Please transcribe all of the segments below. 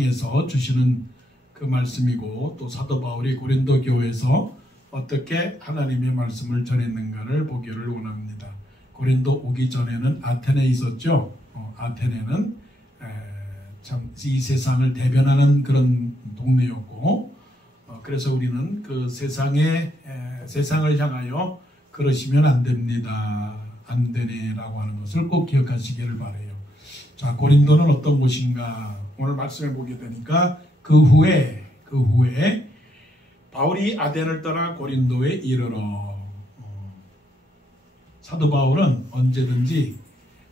에서 주시는 그 말씀이고, 또 사도 바울이 고린도 교회에서 어떻게 하나님의 말씀을 전했는가를 보기를 원합니다. 고린도 오기 전에는 아테네에 있었죠. 아테네는 참 이 세상을 대변하는 그런 동네였고, 그래서 우리는 그 세상을 향하여 그러시면 안 됩니다, 안 되네라고 하는 것을 꼭 기억하시기를 바라요. 자, 고린도는 어떤 곳인가? 오늘 말씀을 보게 되니까 그 후에 바울이 아덴을 떠나 고린도에 이르러, 사도 바울은 언제든지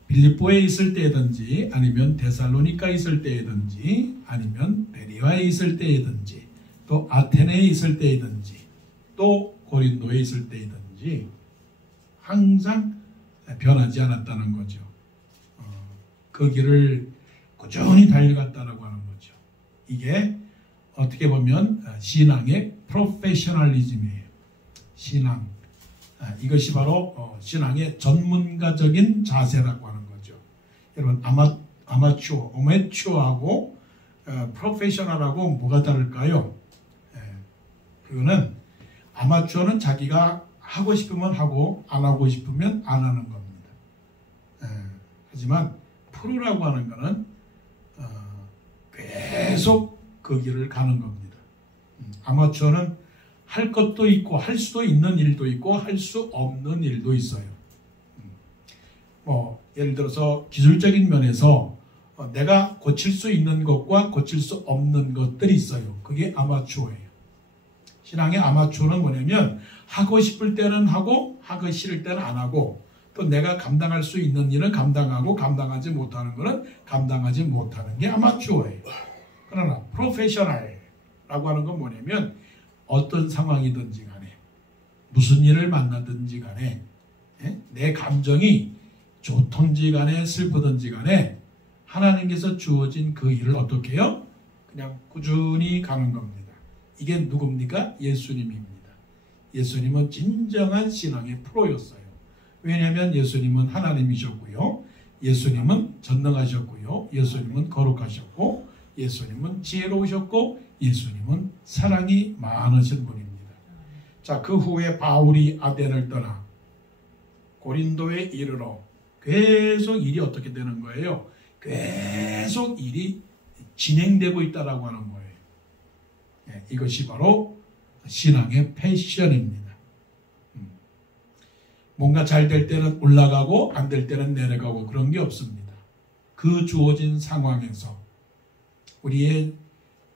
빌립보에 있을 때든지, 아니면 데살로니가에 있을 때든지, 아니면 베레아에 있을 때든지, 또 아테네에 있을 때든지, 또 고린도에 있을 때든지 항상 변하지 않았다는 거죠. 그 길을 꾸준히 달려갔다라고 하는 거죠. 이게 어떻게 보면 신앙의 프로페셔널리즘이에요. 신앙. 이것이 바로 신앙의 전문가적인 자세라고 하는 거죠. 여러분, 어메추어하고 프로페셔널하고 뭐가 다를까요? 그거는 아마추어는 자기가 하고 싶으면 하고 안 하고 싶으면 안 하는 겁니다. 하지만 프로라고 하는 것은 계속 그 길을 가는 겁니다. 아마추어는 할 것도 있고 할 수도 있는 일도 있고 할 수 없는 일도 있어요. 예를 들어서 기술적인 면에서 내가 고칠 수 있는 것과 고칠 수 없는 것들이 있어요. 그게 아마추어예요. 신앙의 아마추어는 뭐냐면 하고 싶을 때는 하고 하기 싫을 때는 안 하고, 또 내가 감당할 수 있는 일은 감당하고 감당하지 못하는 것은 감당하지 못하는 게 아마추어예요. 그러나 프로페셔널이라고 하는 건 뭐냐면 어떤 상황이든지 간에 무슨 일을 만나든지 간에 내 감정이 좋든지 간에 슬프든지 간에 하나님께서 주어진 그 일을 어떻게 해요? 그냥 꾸준히 가는 겁니다. 이게 누굽니까? 예수님입니다. 예수님은 진정한 신앙의 프로였어요. 왜냐하면 예수님은 하나님이셨고요, 예수님은 전능하셨고요, 예수님은 거룩하셨고, 예수님은 지혜로우셨고, 예수님은 사랑이 많으신 분입니다. 자, 그 후에 바울이 아덴을 떠나 고린도에 이르러 계속 일이 어떻게 되는 거예요? 계속 일이 진행되고 있다라고 하는 거예요. 이것이 바로 신앙의 패션입니다. 뭔가 잘 될 때는 올라가고 안 될 때는 내려가고 그런 게 없습니다. 그 주어진 상황에서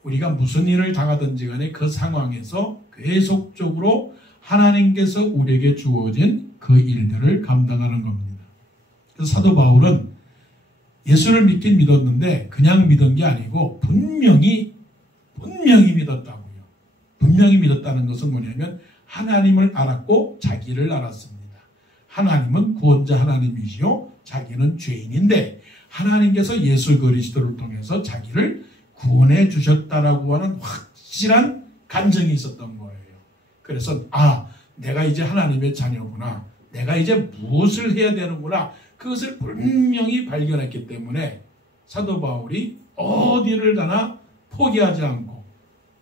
우리가 무슨 일을 당하든지 간에 그 상황에서 계속적으로 하나님께서 우리에게 주어진 그 일들을 감당하는 겁니다. 그래서 사도 바울은 예수를 믿긴 믿었는데 그냥 믿은 게 아니고 분명히 믿었다고요. 분명히 믿었다는 것은 뭐냐면 하나님을 알았고 자기를 알았습니다. 하나님은 구원자 하나님이시요, 자기는 죄인인데 하나님께서 예수 그리스도를 통해서 자기를 구원해 주셨다라고 하는 확실한 감정이 있었던 거예요. 그래서 내가 이제 하나님의 자녀구나, 내가 이제 무엇을 해야 되는구나, 그것을 분명히 발견했기 때문에 사도 바울이 어디를 가나 포기하지 않고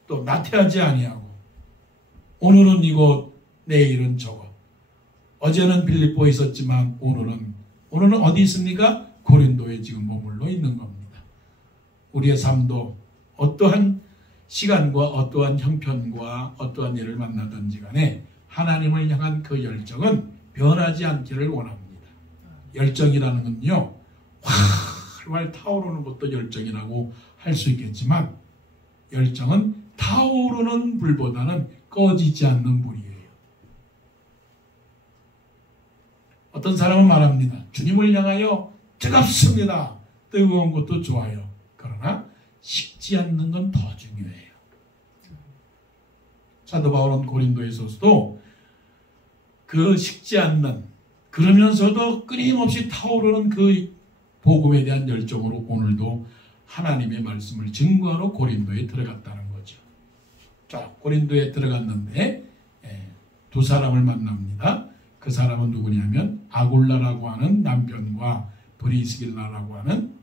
또 나태하지 아니하고, 오늘은 이곳 내일은 저곳, 어제는 빌립보에 있었지만 오늘은 어디 있습니까? 고린도에 지금 머물러 있는 겁니다. 우리의 삶도 어떠한 시간과 어떠한 형편과 어떠한 일을 만나든지 간에 하나님을 향한 그 열정은 변하지 않기를 원합니다. 열정이라는 건요, 활활 타오르는 것도 열정이라고 할 수 있겠지만 열정은 타오르는 불보다는 꺼지지 않는 불이에요. 어떤 사람은 말합니다. 주님을 향하여 뜨겁습니다. 뜨거운 것도 좋아요. 그러나 식지 않는 건 더 중요해요. 사도 바울은 고린도에서도 그 식지 않는, 그러면서도 끊임없이 타오르는 그 복음에 대한 열정으로 오늘도 하나님의 말씀을 증거하러 고린도에 들어갔다는 거죠. 자, 고린도에 들어갔는데 두 사람을 만납니다. 그 사람은 누구냐면 아굴라라고 하는 남편과 브리스길라라고 하는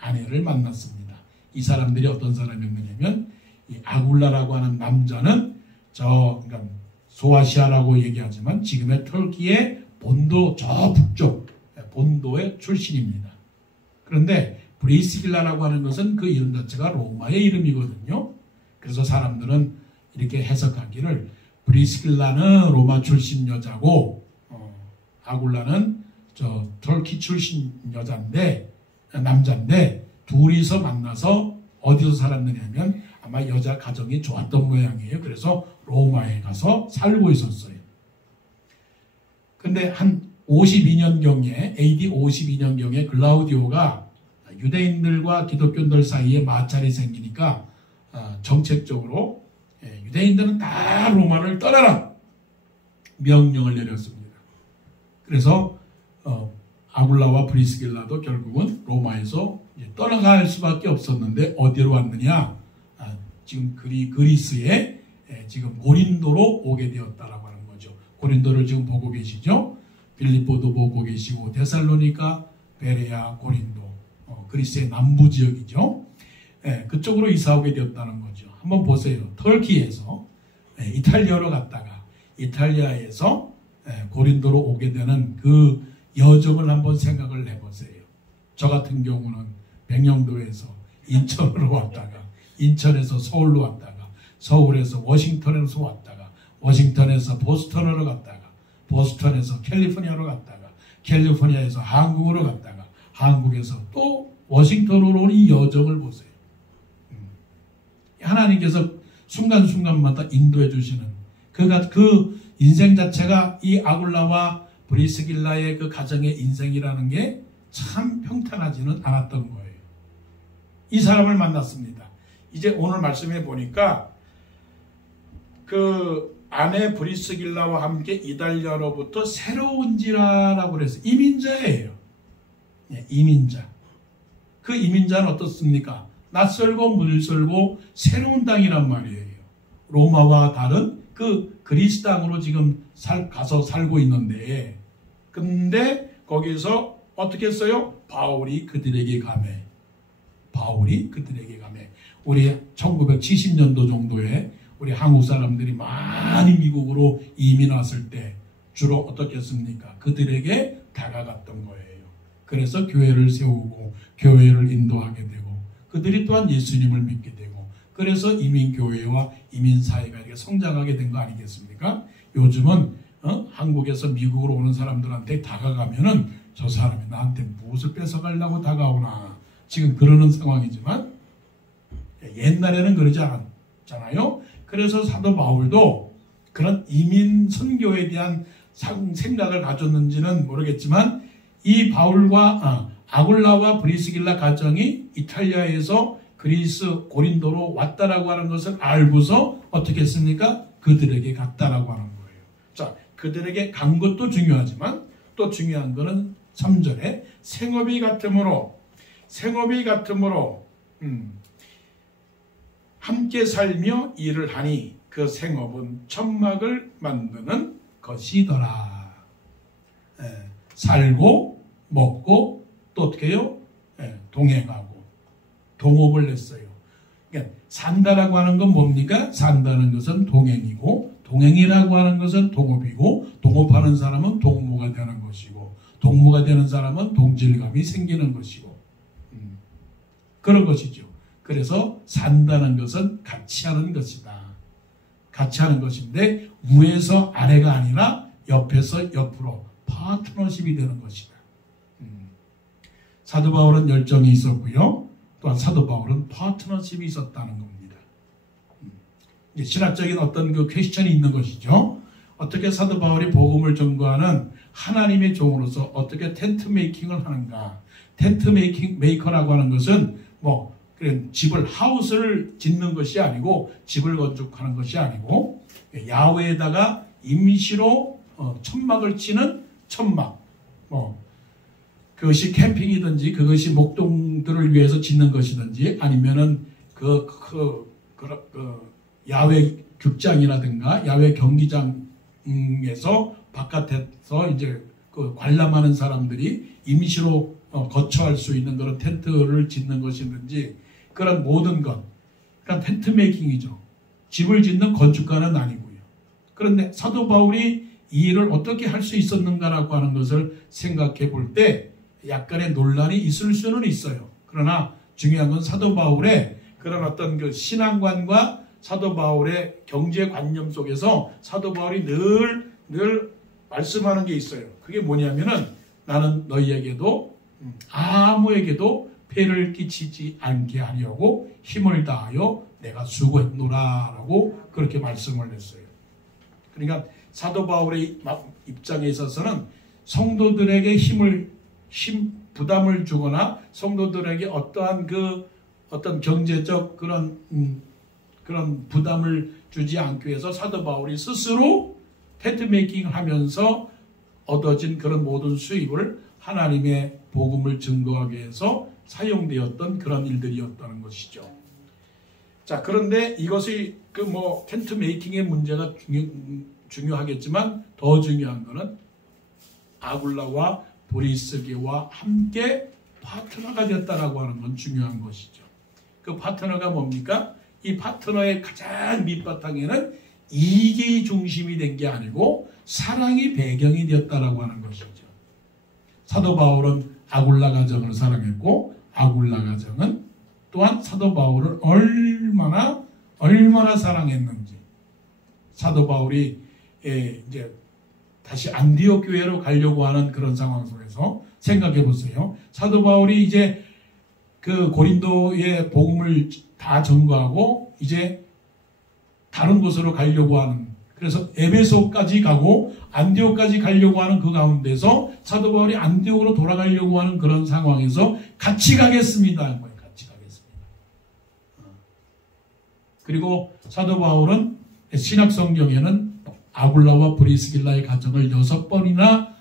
아내를 만났습니다. 이 사람들이 어떤 사람이었느냐면 이 아굴라라고 하는 남자는 그러니까 소아시아라고 얘기하지만 지금의 터키의 본도 저 북쪽 본도의 출신입니다. 그런데 브리스길라라고 하는 것은 그 이름 자체가 로마의 이름이거든요. 그래서 사람들은 이렇게 해석하기를 브리스길라는 로마 출신 여자고 아굴라는 저 터키 출신 남자인데 둘이서 만나서 어디서 살았느냐면 아마 여자 가정이 좋았던 모양이에요. 그래서 로마에 가서 살고 있었어요. 근데 한 52년경에 AD 52년경에 글라우디오가 유대인들과 기독교인들 사이에 마찰이 생기니까 정책적으로 유대인들은 다 로마를 떠나라 명령을 내렸습니다. 그래서 아굴라와 브리스길라도 결국은 로마에서 떠나갈 수밖에 없었는데 어디로 왔느냐? 지금 그리스의 지금 고린도로 오게 되었다라고 하는 거죠. 고린도를 지금 보고 계시죠? 빌립보도 보고 계시고 데살로니가, 베레아, 고린도, 그리스의 남부 지역이죠. 그쪽으로 이사 오게 되었다는 거죠. 한번 보세요. 터키에서 이탈리아로 갔다가 이탈리아에서 고린도로 오게 되는 그 여정을 한번 생각을 해보세요. 저 같은 경우는 백령도에서 인천으로 왔다가 인천에서 서울로 왔다가 서울에서 워싱턴에서 왔다가 워싱턴에서 보스턴으로 갔다가 보스턴에서 캘리포니아로 갔다가 캘리포니아에서 한국으로 갔다가 한국에서 또 워싱턴으로 온 이 여정을 보세요. 하나님께서 순간순간마다 인도해 주시는 그 인생 자체가 이 아굴라와 브리스길라의 그 가정의 인생이라는 게 참 평탄하지는 않았던 거예요. 이 사람을 만났습니다. 이제 오늘 말씀해 보니까 그 아내 브리스길라와 함께 이달리아로부터 새로운 지라라고 그래서 이민자예요. 이민자. 그 이민자는 어떻습니까? 낯설고 물설고 새로운 땅이란 말이에요. 로마와 다른 그 그리스 땅으로 지금 가서 살고 있는데 근데 거기서 어떻게 했어요? 바울이 그들에게 가매. 우리 1970년도 정도에 우리 한국 사람들이 많이 미국으로 이민 왔을 때 주로 어떻게 했습니까? 그들에게 다가갔던 거예요. 그래서 교회를 세우고 교회를 인도하게 되고 그들이 또한 예수님을 믿게 되고 그래서 이민교회와 이민사회가 이렇게 성장하게 된 거 아니겠습니까? 요즘은 한국에서 미국으로 오는 사람들한테 다가가면은 저 사람이 나한테 무엇을 뺏어가려고 다가오나 지금 그러는 상황이지만 옛날에는 그러지 않았잖아요. 그래서 사도 바울도 그런 이민 선교에 대한 생각을 가졌는지는 모르겠지만 이 바울과 아굴라와 브리스길라 가정이 이탈리아에서 그리스 고린도로 왔다라고 하는 것을 알고서 어떻게 했습니까? 그들에게 갔다라고 하는 거예요. 자, 그들에게 간 것도 중요하지만 또 중요한 것은 3절에 생업이 같으므로 함께 살며 일을 하니 그 생업은 천막을 만드는 것이더라. 살고 먹고 또 어떻게 해요? 동행하고 동업을 했어요. 그러니까 산다라고 하는 건 뭡니까? 산다는 것은 동행이고 동행이라고 하는 것은 동업이고 동업하는 사람은 동무가 되는 것이고 동무가 되는 사람은 동질감이 생기는 것이고 그런 것이죠. 그래서 산다는 것은 같이 하는 것이다. 같이 하는 것인데 위에서 아래가 아니라 옆에서 옆으로 파트너십이 되는 것이다. 사도 바울은 열정이 있었고요. 또한 사도 바울은 파트너십이 있었다는 겁니다. 이제 신학적인 어떤 그 퀘스천이 있는 것이죠. 어떻게 사도 바울이 복음을 전거하는 하나님의 종으로서 어떻게 텐트 메이킹을 하는가. 텐트 메이커라고 하는 것은 집을 하우스를 짓는 것이 아니고 집을 건축하는 것이 아니고 야외에다가 임시로 천막을 치는 천막 그것이 캠핑이든지 그것이 목동들을 위해서 짓는 것이든지 아니면은 야외 극장이라든가 야외 경기장에서 바깥에서 이제 그 관람하는 사람들이 임시로 거처할 수 있는 그런 텐트를 짓는 것이든지 그런 모든 것. 그러니까 텐트 메이킹이죠. 집을 짓는 건축가는 아니고요. 그런데 사도 바울이 이 일을 어떻게 할 수 있었는가라고 하는 것을 생각해 볼 때 약간의 논란이 있을 수는 있어요. 그러나 중요한 건 사도 바울의 그런 어떤 그 신앙관과 사도 바울의 경제관념 속에서 사도 바울이 늘 말씀하는 게 있어요. 그게 뭐냐면은 나는 너희에게도 아무에게도 폐를 끼치지 않게 하려고 힘을 다하여 내가 수고했노라라고 그렇게 말씀을 했어요. 그러니까 사도 바울의 입장에 있어서는 성도들에게 부담을 주거나 성도들에게 어떤 경제적 그런 부담을 주지 않기 위해서 사도 바울이 스스로 텐트 메이킹 하면서 얻어진 그런 모든 수입을 하나님의 복음을 증거하기 위해서 사용되었던 그런 일들이었다는 것이죠. 자, 그런데 이것이 텐트 메이킹의 문제가 중요하겠지만 더 중요한 것은 아굴라와 브리스게와 함께 파트너가 됐다라고 하는 건 중요한 것이죠. 그 파트너가 뭡니까? 이 파트너의 가장 밑바탕에는 이익이 중심이 된 게 아니고 사랑이 배경이 되었다라고 하는 것이죠. 사도 바울은 아굴라 가정을 사랑했고 아굴라 가정은 또한 사도 바울을 얼마나 사랑했는지. 사도 바울이 이제 다시 안디옥 교회로 가려고 하는 그런 상황 속에서 생각해 보세요. 사도 바울이 이제 그 고린도의 복음을 다 전거하고 이제 다른 곳으로 가려고 하는, 그래서 에베소까지 가고 안디옥까지 가려고 하는 그 가운데서 사도 바울이 안디옥으로 돌아가려고 하는 그런 상황에서 같이 가겠습니다. 같이 가겠습니다. 그리고 사도 바울은 신약 성경에는 아굴라와 브리스길라의 가정을 6번이나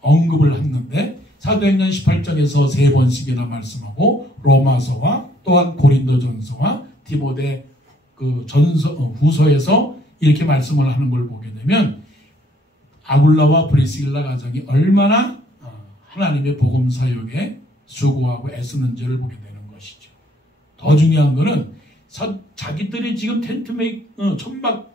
언급을 했는데 사도행전 18장에서 3번씩이나 말씀하고 로마서와 또한 고린도전서와 디모데 그 후서에서 이렇게 말씀을 하는 걸 보게 되면 아굴라와 브리스길라 가정이 얼마나 하나님의 복음 사역에 수고하고 애쓰는지를 보게 되는 것이죠. 더 중요한 거는 자기들이 지금 천막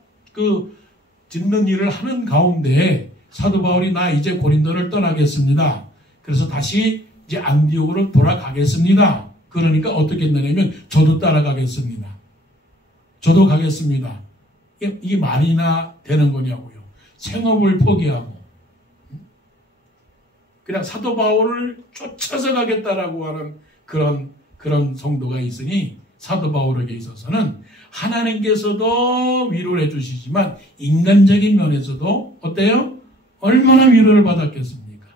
짓는 일을 하는 가운데 사도 바울이 나 이제 고린도를 떠나겠습니다. 그래서 다시 이제 안디옥으로 돌아가겠습니다. 그러니까 어떻게 했느냐면 저도 따라가겠습니다. 저도 가겠습니다. 이게 말이나 되는 거냐고요. 생업을 포기하고 그냥 사도 바울을 쫓아서 가겠다라고 하는 그런 성도가 있으니 사도 바울에게 있어서는 하나님께서도 위로를 해주시지만 인간적인 면에서도 어때요? 얼마나 위로를 받았겠습니까?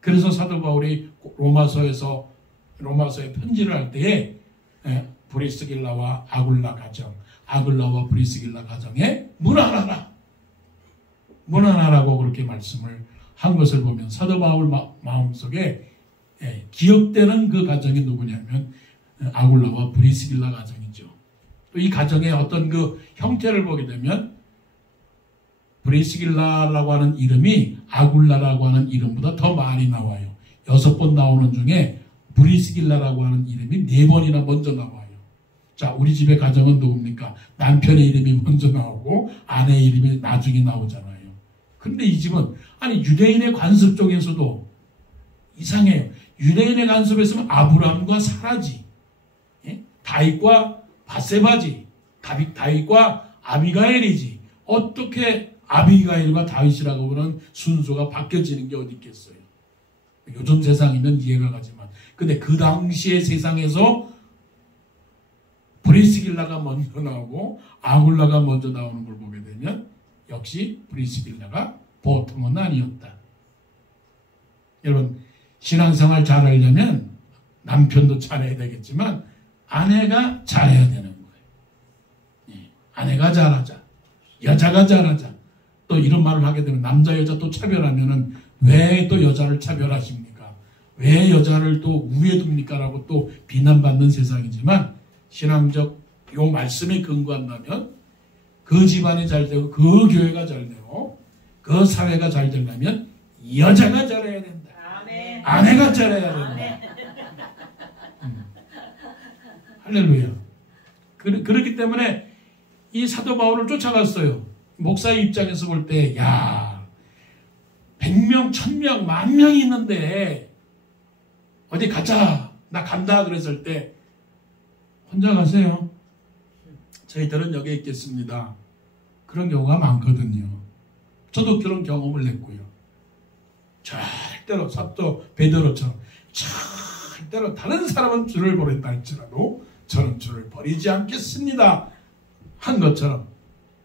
그래서 사도 바울이 로마서에 편지를 할 때에 브리스길라와 아굴라 가정, 아굴라와 브리스길라 가정에 문안하라고 그렇게 말씀을 한 것을 보면 사도 바울 마음속에 기억되는 그 가정이 누구냐면 아굴라와 브리스길라 가정이죠. 또 이 가정의 어떤 그 형태를 보게 되면 브리스길라라고 하는 이름이 아굴라라고 하는 이름보다 더 많이 나와요. 6번 나오는 중에 브리스길라라고 하는 이름이 4번이나 먼저 나와요. 자, 우리 집의 가정은 누굽니까? 남편의 이름이 먼저 나오고 아내의 이름이 나중에 나오잖아요. 근데 이 집은 유대인의 관습 쪽에서도 이상해요. 유대인의 관습에서는 아브람과 사라지, 다윗과 바세바지, 다윗과 아비가일이지. 어떻게 아비가일과 다윗이라고 하는 순서가 바뀌어지는 게 어디 있겠어요? 요즘 세상이면 이해가 가지만, 근데 그 당시의 세상에서 브리스길라가 먼저 나오고 아굴라가 먼저 나오는 걸 보게 되면 역시 브리스길라가 보통은 아니었다. 여러분, 신앙생활 잘하려면 남편도 잘해야 되겠지만 아내가 잘해야 되는 거예요. 아내가 잘하자, 여자가 잘하자. 또 이런 말을 하게 되면 남자 여자 또 차별하면은 왜 또 여자를 차별하십니까? 왜 여자를 또 우위에 둡니까? 라고 또 비난받는 세상이지만 신앙적 요 말씀에 근거한다면 그 집안이 잘 되고 그 교회가 잘 되고 그 사회가 잘 되려면 여자가 잘해야 된다. 아멘. 아내가 잘해야 된다. 할렐루야. 그렇기 때문에 이 사도 바울을 쫓아갔어요. 목사의 입장에서 볼 때, 야, 100명, 1000명, 10,000명이 있는데 어디 가자, 나 간다 그랬을 때 혼자 가세요. 저희들은 여기에 있겠습니다. 그런 경우가 많거든요. 저도 그런 경험을 했고요. 절대로 사도 베드로처럼 절대로 다른 사람은 줄을 버린다 할지라도 저는 줄을 버리지 않겠습니다 한 것처럼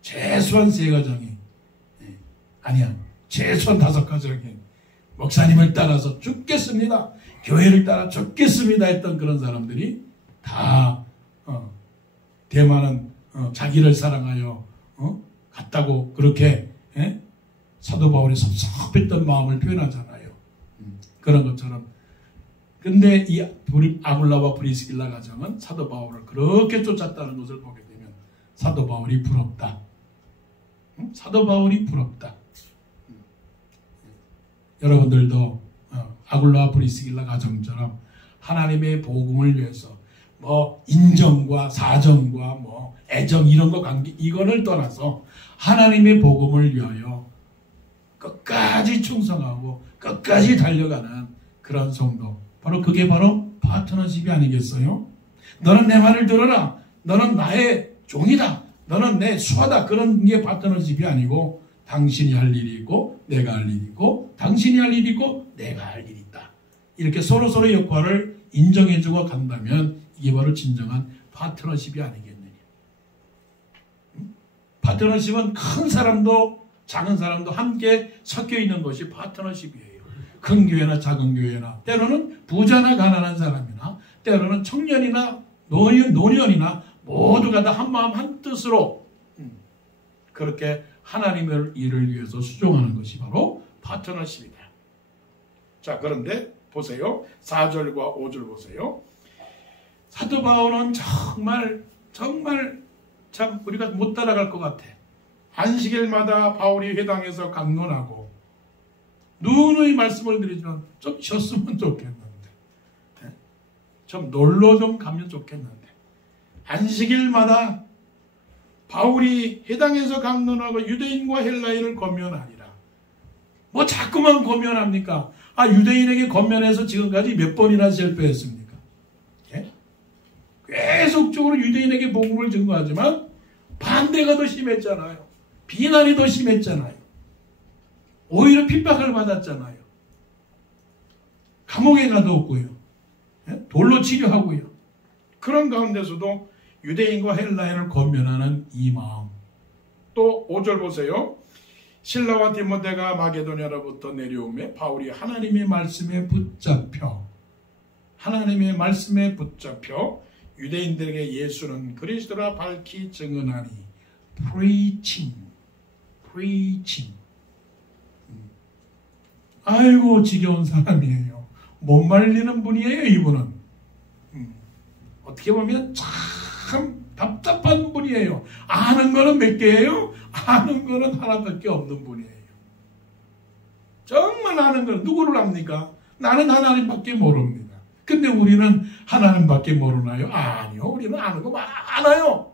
최소한 3가정이, 아니야, 최소한 5가정이 목사님을 따라서 죽겠습니다, 교회를 따라 죽겠습니다 했던 그런 사람들이 다 대만은 자기를 사랑하여 갔다고 그렇게 사도 바울이 섭섭했던 마음을 표현하잖아요. 그런 것처럼. 근데 이 아굴라와 브리스길라 가정은 사도 바울을 그렇게 쫓았다는 것을 보게 되면 사도 바울이 부럽다. 사도 바울이 부럽다. 여러분들도 아굴라와 브리스길라 가정처럼 하나님의 복음을 위해서 뭐 인정과 사정과 뭐 애정 이런 거 관계 이거를 떠나서 하나님의 복음을 위하여 끝까지 충성하고 끝까지 달려가는 그런 성도, 바로 그게 바로 파트너십이 아니겠어요? 너는 내 말을 들어라, 너는 나의 종이다, 너는 내 수하다, 그런 게 파트너십이 아니고 당신이 할 일이 있고 내가 할 일이 있고 당신이 할 일이 있고 내가 할 일이 있다, 이렇게 서로서로의 역할을 인정해주고 간다면 이게 바로 진정한 파트너십이 아니겠느냐. 파트너십은 큰 사람도 작은 사람도 함께 섞여 있는 것이 파트너십이에요. 큰 교회나 작은 교회나, 때로는 부자나 가난한 사람이나, 때로는 청년이나 노년이나 모두가 다 한마음 한뜻으로 그렇게 하나님의 일을 위해서 수종하는 것이 바로 파트너십이다. 자, 그런데 보세요. 4절과 5절 보세요. 사도 바울은 정말 참 우리가 못 따라갈 것 같아. 안식일마다 바울이 회당에서 강론하고, 누누이 말씀을 드리지만 좀 쉬었으면 좋겠는데, 좀 놀러 좀 가면 좋겠는데, 안식일마다 바울이 회당에서 강론하고 유대인과 헬라인을 권면하니라. 뭐 자꾸만 권면합니까? 유대인에게 권면해서 지금까지 몇 번이나 실패했습니까? 예? 계속적으로 유대인에게 복음을 증거하지만 반대가 더 심했잖아요. 비난이 더 심했잖아요. 오히려 핍박을 받았잖아요. 감옥에 가두었고요. 돌로 치료하고요. 그런 가운데서도 유대인과 헬라인을 권면하는 이 마음. 또 5절 보세요. 실라와 디모데가 마게도냐로부터 내려오매 바울이 하나님의 말씀에 붙잡혀 유대인들에게 예수는 그리스도라 밝히 증언하니. preaching. 아이고 지겨운 사람이에요. 못 말리는 분이에요, 이분은. 어떻게 보면 참 답답한 분이에요. 아는 거는 몇 개예요? 아는 거는 하나밖에 없는 분이에요. 정말 아는 거는 누구를 압니까? 나는 하나님밖에 모릅니다. 근데 우리는 하나님밖에 모르나요? 아니요. 우리는 아는 거 많아요.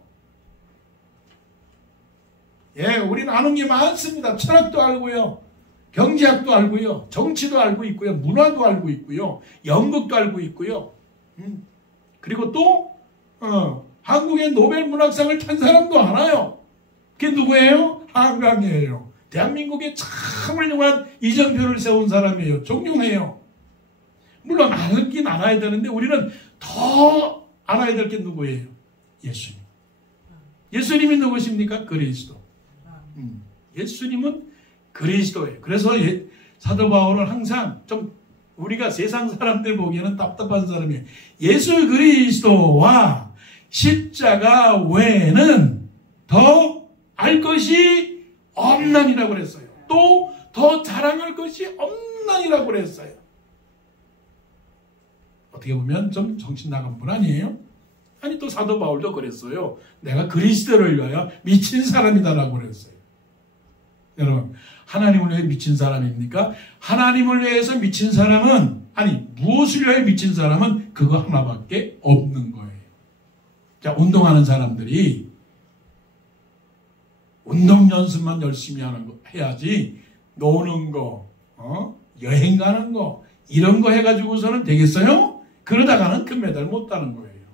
예, 우리는 아는 게 많습니다. 철학도 알고요. 경제학도 알고요. 정치도 알고 있고요. 문화도 알고 있고요. 연극도 알고 있고요. 그리고 또 한국의 노벨 문학상을 탄 사람도 알아요. 그게 누구예요? 한강이에요. 대한민국에 참 훌륭한 이정표를 세운 사람이에요. 존경해요. 물론 알긴 알아야 되는데 우리는 더 알아야 될 게 누구예요? 예수님. 예수님이 누구십니까? 그리스도. 예수님은 그리스도예요. 그래서 사도 바울은 항상 좀 우리가 세상 사람들 보기에는 답답한 사람이에요. 예수 그리스도와 십자가 외에는 더 알 것이 없나니라고 그랬어요. 또 더 자랑할 것이 없나니라고 그랬어요. 어떻게 보면 좀 정신 나간 분 아니에요? 아니, 또 사도 바울도 그랬어요. 내가 그리스도를 위하여 미친 사람이다라고 그랬어요. 여러분, 하나님을 위해 미친 사람입니까? 하나님을 위해서 미친 사람은, 아니 무엇을 위해 미친 사람은 그거 하나밖에 없는 거예요. 자, 운동하는 사람들이 운동 연습만 열심히 하는 거 해야지 노는 거, 여행 가는 거 이런 거 해가지고서는 되겠어요? 그러다가는 금메달 못 따는 거예요.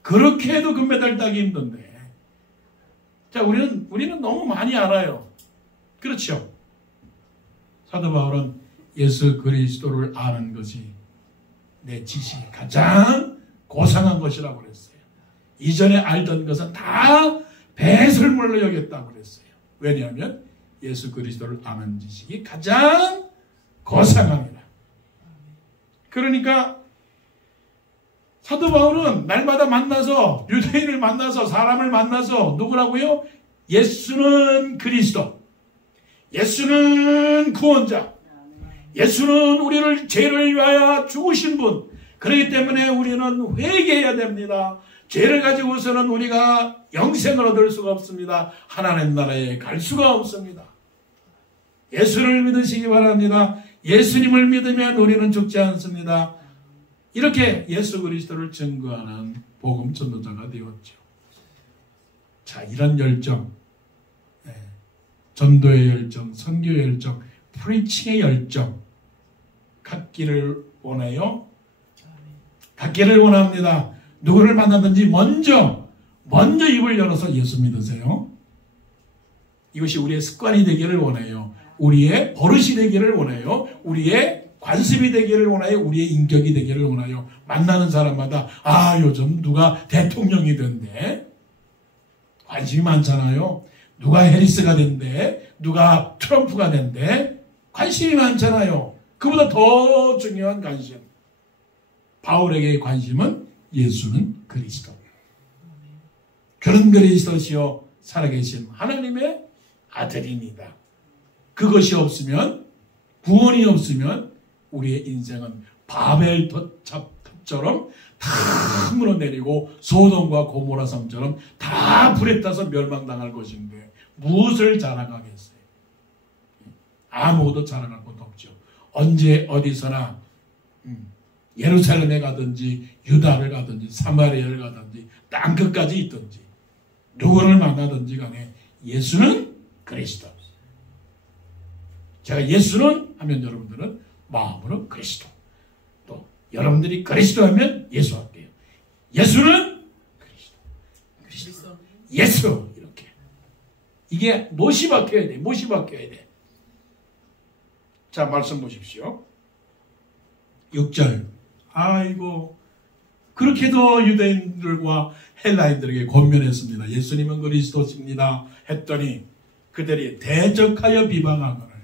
그렇게 해도 금메달 따기 힘든데. 자, 우리는 너무 많이 알아요. 그렇죠? 사도 바울은 예수 그리스도를 아는 것이 내 지식이 가장 고상한 것이라고 그랬어요. 이전에 알던 것은 다 배설물로 여겼다고 그랬어요. 왜냐하면 예수 그리스도를 아는 지식이 가장 고상합니다. 그러니까 사도 바울은 날마다 만나서 유대인을 만나서 사람을 만나서 누구라고요? 예수는 그리스도, 예수는 구원자, 예수는 우리를 죄를 위하여 죽으신 분. 그렇기 때문에 우리는 회개해야 됩니다. 죄를 가지고서는 우리가 영생을 얻을 수가 없습니다. 하나님 나라에 갈 수가 없습니다. 예수를 믿으시기 바랍니다. 예수님을 믿으면 우리는 죽지 않습니다. 이렇게 예수 그리스도를 증거하는 복음 전도자가 되었죠. 자, 이런 열정, 전도의 열정, 선교의 열정, 프리칭의 열정 갖기를 원해요. 갖기를 원합니다. 누구를 만나든지 먼저 입을 열어서 예수 믿으세요. 이것이 우리의 습관이 되기를 원해요. 우리의 버릇이 되기를 원해요. 우리의 관습이 되기를 원해요. 우리의 인격이 되기를 원해요. 만나는 사람마다 요즘 누가 대통령이 된대. 관심이 많잖아요. 누가 해리스가 된대. 누가 트럼프가 된대. 관심이 많잖아요. 그보다 더 중요한 관심. 바울에게의 관심은 예수는 그리스도. 그런 그리스도시요 살아계신 하나님의 아들입니다. 그것이 없으면, 구원이 없으면 우리의 인생은 바벨 탑처럼 다 무너내리고 소돔과 고모라 섬처럼 다 불에 타서 멸망당할 것인데 무엇을 자랑하겠어요? 아무것도 자랑할 것도 없죠. 언제 어디서나 예루살렘에 가든지 유다를 가든지 사마리아를 가든지 땅끝까지 있든지 누구를 만나든지 간에 예수는 그리스도. 제가 예수는 하면 여러분들은 마음으로 그리스도. 또 여러분들이 그리스도 하면 예수 할게요. 예수는 그리스도. 예수. 이렇게. 이게 못이 박혀야 돼. 못이 박혀야 돼. 자, 말씀 보십시오. 6절. 아이고, 그렇게도 유대인들과 헬라인들에게 권면했습니다. 예수님은 그리스도십니다. 했더니 그들이 대적하여 비방하거늘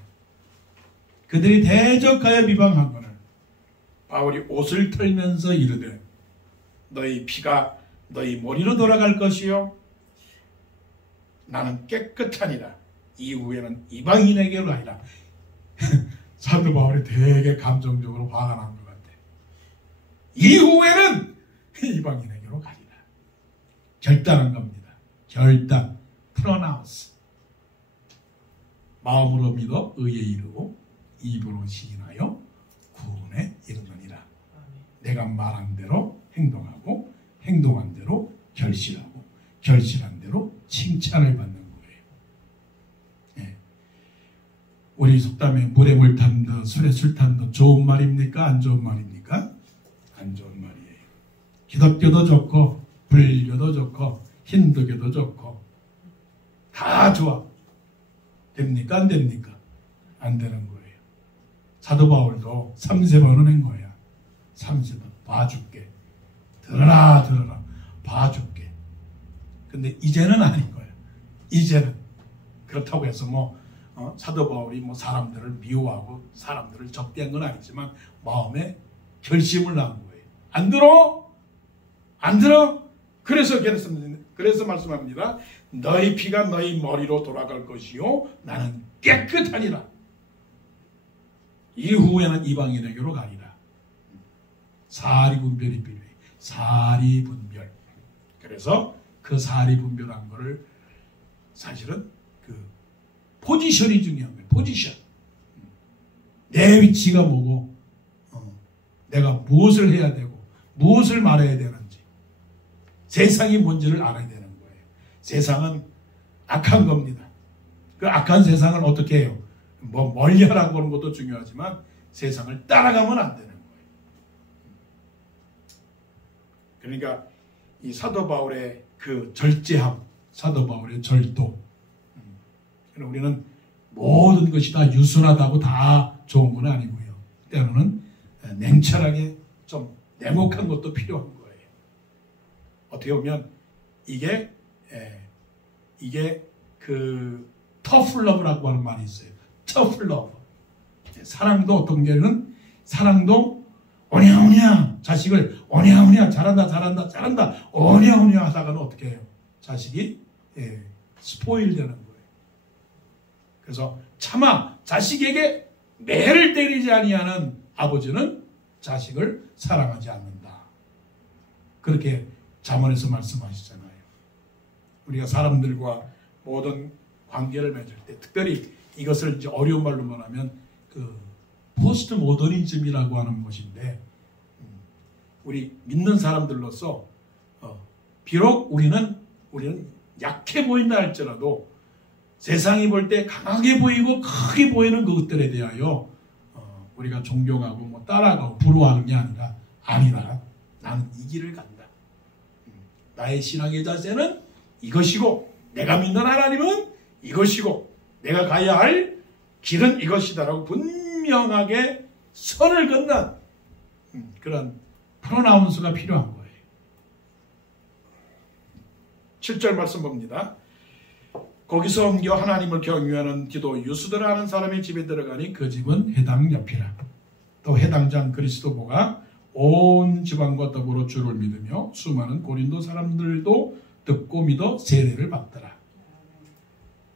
바울이 옷을 털면서 이르되 너희 피가 너희 머리로 돌아갈 것이요 나는 깨끗하니라. 이후에는 이방인에게로 가리라. 사도 바울이 되게 감정적으로 화가 난 것 같아. 이후에는 이방인에게로 가리라. 결단한 겁니다. 결단. 프로나운스. 마음으로 믿어 의에 이르고 입으로 시인하여 구원에 이르느니라. 내가 말한 대로 행동하고 행동한 대로 결실하고 결실한 대로 칭찬을 받는 거예요. 예. 우리 속담에 물에 물 탄 듯 술에 술 탄 듯 좋은 말입니까? 안 좋은 말입니까? 안 좋은 말이에요. 기독교도 좋고 불교도 좋고 힌두교도 좋고 다 좋아. 됩니까? 안 됩니까? 안 되는 거예요. 사도 바울도 3세번은 한 거야. 3세번 봐줄게. 들어라 봐줄게. 근데 이제는 아닌 거야. 이제는 그렇다고 해서 사도 바울이 사람들을 미워하고 사람들을 적대한 건 아니지만 마음에 결심을 낳은 거예요. 안 들어? 안 들어? 그래서 말씀합니다. 너희 피가 너희 머리로 돌아갈 것이요 나는 깨끗하니라. 이후에는 이방인에게로 가리라. 사리분별이 필요해. 사리분별. 그래서 그 사리분별한 거를 사실은 그 포지션이 중요한 거예요. 포지션. 내 위치가 뭐고 내가 무엇을 해야 되고 무엇을 말해야 되는지 세상이 뭔지를 알아야 되는 거예요. 세상은 악한 겁니다. 그 악한 세상을 어떻게 해요? 뭐 멀리하라고 하는 것도 중요하지만 세상을 따라가면 안 되는 거예요. 그러니까 이 사도 바울의 그 절제함, 사도 바울의 절도. 우리는 모든 것이 다 유순하다고 다 좋은 건 아니고요. 때로는 냉철하게 좀 냉혹한 것도 필요한 거예요. 어떻게 보면 이게 그 tough love라고 하는 말이 있어요. tough love. 사랑도 어떤 경우는 사랑도 오냐오냐 자식을 오냐오냐 잘한다 오냐오냐 하다가는 어떻게 해요? 자식이 스포일 되는 거예요. 그래서 차마 자식에게 매를 때리지 아니하는 아버지는 자식을 사랑하지 않는다. 그렇게 잠언에서 말씀하시잖아요. 우리가 사람들과 모든 관계를 맺을 때 특별히 이것을 이제 어려운 말로 말하면 그 포스트 모더니즘이라고 하는 것인데 우리 믿는 사람들로서 비록 우리는 약해 보인다 할지라도 세상이 볼 때 강하게 보이고 크게 보이는 그것들에 대하여 우리가 존경하고 뭐 따라가고 부러워하는 게 아니라 나는 이 길을 간다. 나의 신앙의 자세는 이것이고 내가 믿는 하나님은 이것이고 내가 가야 할 길은 이것이다라고 분명하게 선을 긋는 그런 프로나운스가 필요한 거예요. 7절 말씀 봅니다. 거기서 옮겨 하나님을 경유하는 기도 유수들 하는 사람의 집에 들어가니 그 집은 해당 옆이라. 또 해당장 그리스도보가 온 지방과 더불어 주를 믿으며 수많은 고린도 사람들도 듣고 믿어 세례를 받더라.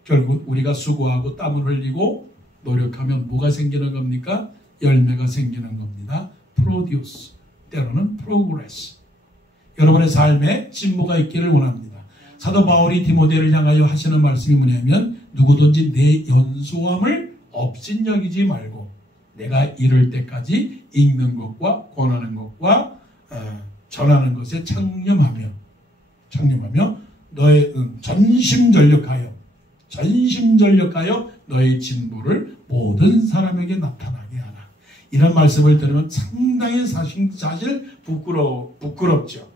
결국 우리가 수고하고 땀을 흘리고 노력하면 뭐가 생기는 겁니까? 열매가 생기는 겁니다. 프로듀스, 때로는 프로그레스. 여러분의 삶에 진보가 있기를 원합니다. 사도 바울이 디모데를 향하여 하시는 말씀이 뭐냐면 누구든지 내 연소함을 업신여기지 말고 내가 이를 때까지 읽는 것과 권하는 것과 전하는 것에 창념하며 너의 전심전력하여 너의 진보를 모든 사람에게 나타나게 하라. 이런 말씀을 들으면 상당히 사실 부끄럽죠.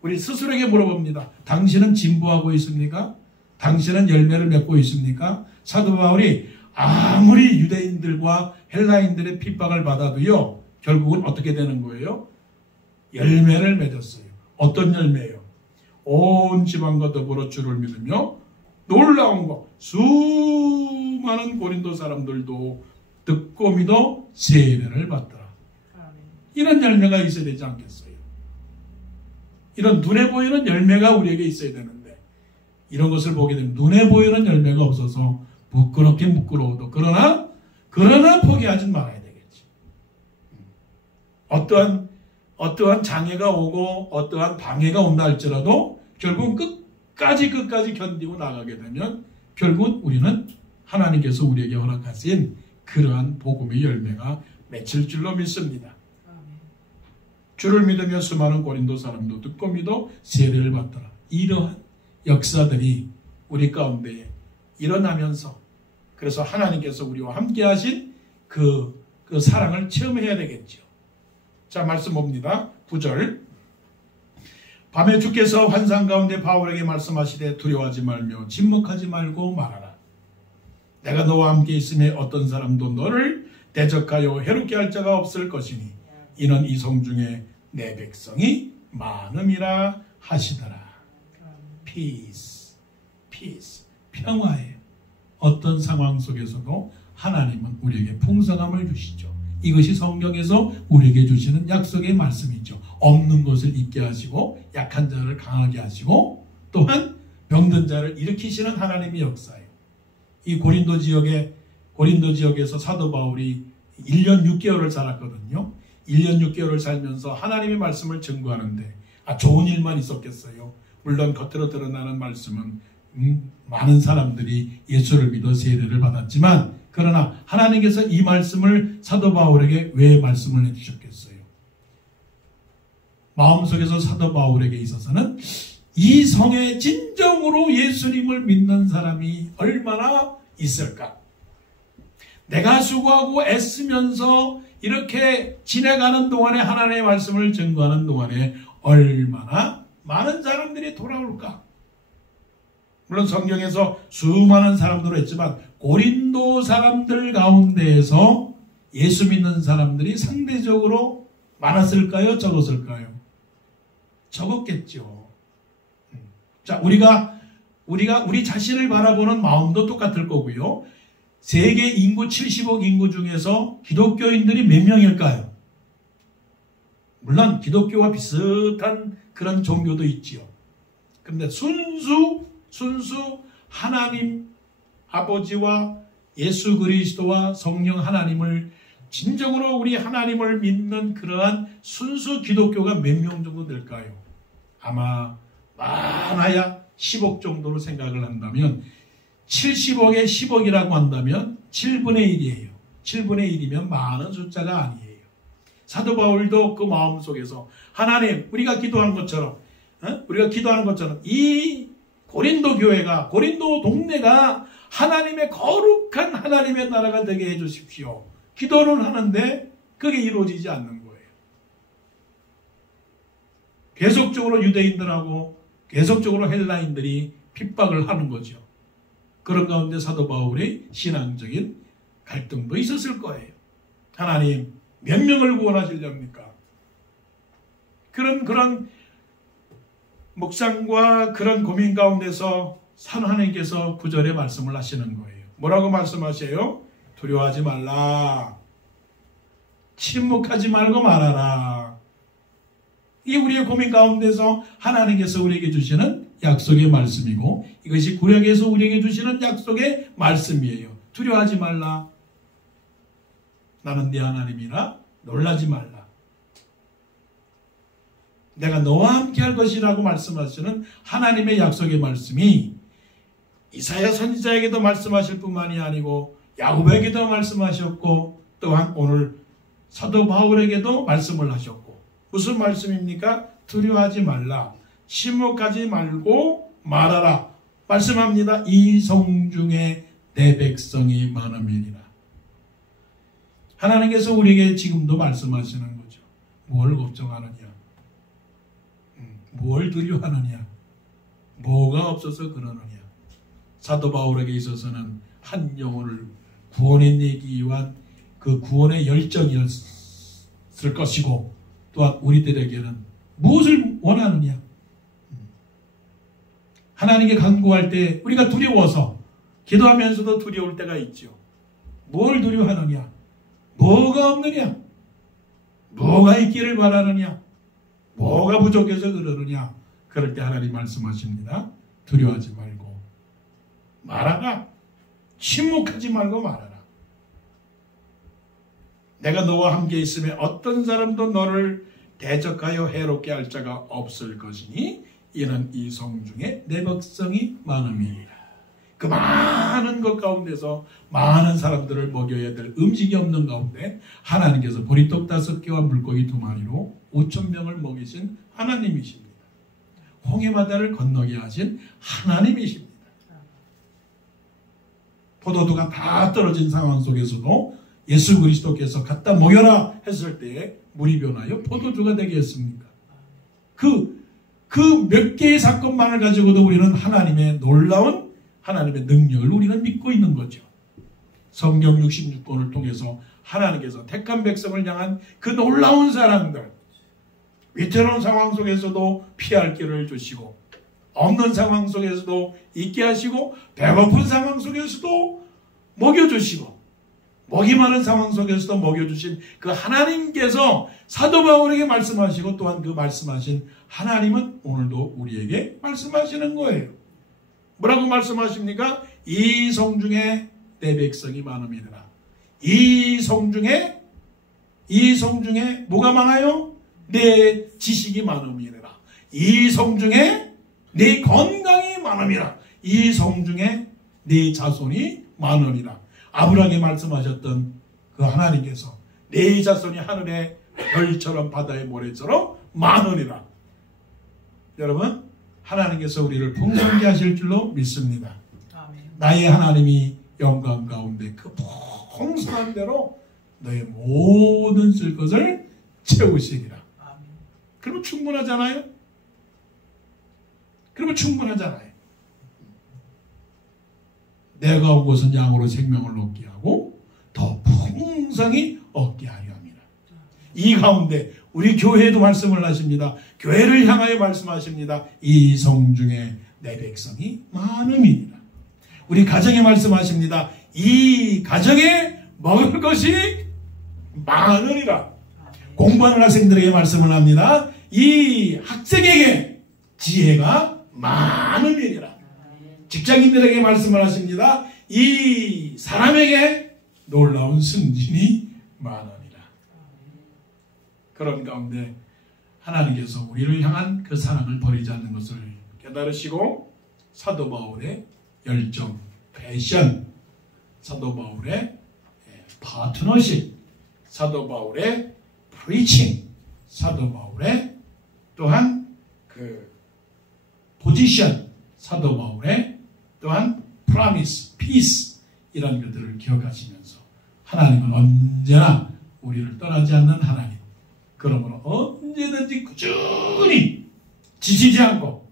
우리 스스로에게 물어봅니다. 당신은 진보하고 있습니까? 당신은 열매를 맺고 있습니까? 사도 바울이 아무리 유대인들과 헬라인들의 핍박을 받아도요. 결국은 어떻게 되는 거예요? 열매를 맺었어요. 어떤 열매요? 온 지방과 더불어 주를 믿으며 놀라운 거 수많은 고린도 사람들도 듣고 믿어 세례를 받더라. 이런 열매가 있어야 되지 않겠어요? 이런 눈에 보이는 열매가 우리에게 있어야 되는데 이런 것을 보게 되면 눈에 보이는 열매가 없어서 부끄러워도 그러나 포기하지 말아야 되겠지. 어떠한 장애가 오고 어떠한 방해가 온다 할지라도 결국은 끝까지 견디고 나가게 되면 결국은 우리는 하나님께서 우리에게 허락하신 그러한 복음의 열매가 맺힐 줄로 믿습니다. 주를 믿으며 수많은 고린도 사람도 듣고 믿어 세례를 받더라. 이러한 역사들이 우리 가운데 일어나면서 그래서 하나님께서 우리와 함께 하신 그 사랑을 체험해야 되겠죠. 자, 말씀 봅니다. 9절. 밤에 주께서 환상 가운데 바울에게 말씀하시되 두려워하지 말며 침묵하지 말고 말하라. 내가 너와 함께 있음에 어떤 사람도 너를 대적하여 해롭게 할 자가 없을 것이니 이는 이 성 중에 내 백성이 많음이라 하시더라. Peace, 평화예요. 어떤 상황 속에서도 하나님은 우리에게 풍성함을 주시죠. 이것이 성경에서 우리에게 주시는 약속의 말씀이죠. 없는 것을 있게 하시고 약한 자를 강하게 하시고 또한 병든 자를 일으키시는 하나님의 역사예요. 이 고린도 지역에서 사도 바울이 1년 6개월을 살았거든요. 1년 6개월을 살면서 하나님의 말씀을 증거하는데 좋은 일만 있었겠어요. 물론 겉으로 드러나는 말씀은 많은 사람들이 예수를 믿어 세례를 받았지만 그러나 하나님께서 이 말씀을 사도 바울에게 왜 말씀을 해주셨겠어요? 마음속에서 사도 바울에게 있어서는 이 성에 진정으로 예수님을 믿는 사람이 얼마나 있을까? 내가 수고하고 애쓰면서 이렇게 지내가는 동안에 하나님의 말씀을 증거하는 동안에 얼마나 많은 사람들이 돌아올까? 물론 성경에서 수많은 사람들을 했지만 고린도 사람들 가운데에서 예수 믿는 사람들이 상대적으로 많았을까요? 적었을까요? 적었겠죠. 자, 우리가 우리 자신을 바라보는 마음도 똑같을 거고요. 세계 인구 70억 인구 중에서 기독교인들이 몇 명일까요? 물론 기독교와 비슷한 그런 종교도 있지요. 그런데 순수 하나님 아버지와 예수 그리스도와 성령 하나님을 진정으로 우리 하나님을 믿는 그러한 순수 기독교가 몇 명 정도 될까요? 아마 많아야 10억 정도로 생각을 한다면 70억에 10억이라고 한다면 7분의 1이에요. 7분의 1이면 많은 숫자가 아니에요. 사도 바울도 그 마음속에서 하나님 우리가 기도하는 것처럼 이 고린도 교회가 고린도 동네가 하나님의 거룩한 하나님의 나라가 되게 해주십시오. 기도는 하는데 그게 이루어지지 않는 거예요. 계속적으로 유대인들하고 계속적으로 헬라인들이 핍박을 하는 거죠. 그런 가운데 사도 바울의 신앙적인 갈등도 있었을 거예요. 하나님 몇 명을 구원하시렵니까? 그런 묵상과 그런 고민 가운데서 하나님께서 9절에 말씀을 하시는 거예요. 뭐라고 말씀하세요? 두려워하지 말라. 침묵하지 말고 말하라. 이게 우리의 고민 가운데서 하나님께서 우리에게 주시는 약속의 말씀이고 이것이 구약에서 우리에게 주시는 약속의 말씀이에요. 두려워하지 말라. 나는 네 하나님이라 놀라지 말라. 내가 너와 함께 할 것이라고 말씀하시는 하나님의 약속의 말씀이 이사야 선지자에게도 말씀하실 뿐만이 아니고 야곱에게도 말씀하셨고 또한 오늘 사도 바울에게도 말씀을 하셨고 무슨 말씀입니까? 두려워하지 말라. 침묵하지 말고 말하라. 말씀합니다. 이 성중에 내 백성이 많음이니라. 하나님께서 우리에게 지금도 말씀하시는 거죠. 뭘 걱정하느냐? 뭘 두려워하느냐? 뭐가 없어서 그러느냐? 사도 바울에게 있어서는 한 영혼을 구원해내기 위한 그 구원의 열정이었을 것이고 또한 우리들에게는 무엇을 원하느냐? 하나님께 간구할 때 우리가 두려워서 기도하면서도 두려울 때가 있죠. 뭘 두려워하느냐? 뭐가 없느냐? 뭐가 있기를 바라느냐? 뭐가 부족해서 그러느냐? 그럴 때 하나님 말씀하십니다. 두려워하지 말고 말하라. 침묵하지 말고 말하라. 내가 너와 함께 있으면 어떤 사람도 너를 대적하여 해롭게 할 자가 없을 것이니 이는 이 성중에 내 백성이 많음이니라. 그 많은 것 가운데서 많은 사람들을 먹여야 될 음식이 없는 가운데 하나님께서 보리떡 5개와 물고기 2마리로 5,000명을 먹이신 하나님이십니다. 홍해바다를 건너게 하신 하나님이십니다. 포도주가 다 떨어진 상황 속에서도 예수 그리스도께서 갖다 먹여라 했을 때 물이 변하여 포도주가 되게 했습니까? 그 몇 개의 사건만을 가지고도 우리는 하나님의 놀라운 하나님의 능력을 우리는 믿고 있는 거죠. 성경 66권을 통해서 하나님께서 택한 백성을 향한 그 놀라운 사랑들, 위태로운 상황 속에서도 피할 길을 주시고 없는 상황 속에서도 있게 하시고 배고픈 상황 속에서도 먹여주시고 먹이 많은 상황 속에서도 먹여주신 그 하나님께서 사도 바울에게 말씀하시고 또한 그 말씀하신 하나님은 오늘도 우리에게 말씀하시는 거예요. 뭐라고 말씀하십니까? 이 성중에 내 백성이 많음이니라. 이 성중에 뭐가 많아요? 내 지식이 많음이니라. 이 성중에 내 건강이 많음이라. 이 성중에 내 자손이 많으니라. 아브라함에게 말씀하셨던 그 하나님께서 내 자손이 하늘의 별처럼 바다의 모래처럼 많으리라. 여러분, 하나님께서 우리를 풍성케 하실 줄로 믿습니다. 나의 하나님이 영광 가운데 그 풍성한 대로 너의 모든 쓸 것을 채우시리라. 그러면 충분하잖아요? 그러면 충분하잖아요. 내가 온 것은 양으로 생명을 얻게 하고 더 풍성히 얻게 하려 합니다. 이 가운데 우리 교회도 말씀을 하십니다. 교회를 향하여 말씀하십니다. 이 성 중에 내 백성이 많음이니라. 우리 가정에 말씀하십니다. 이 가정에 먹을 것이 많으리라. 공부하는 학생들에게 말씀을 합니다. 이 학생에게 지혜가 많음이니라. 직장인들에게 말씀을 하십니다. 이 사람에게 놀라운 승진이 많으니라. 그런 가운데 하나님께서 우리를 향한 그 사랑을 버리지 않는 것을 깨달으시고 사도 바울의 열정, 패션, 사도 바울의 파트너십, 사도 바울의 프리칭, 사도 바울의 또한 그 포지션, 사도 바울의 또한 프라미스, 피스 이런 것들을 기억하시면서 하나님은 언제나 우리를 떠나지 않는 하나님. 그러므로 언제든지 꾸준히 지치지 않고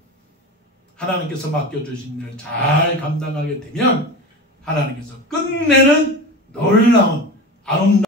하나님께서 맡겨주신 일을 잘 감당하게 되면 하나님께서 끝내는 놀라운 아름다운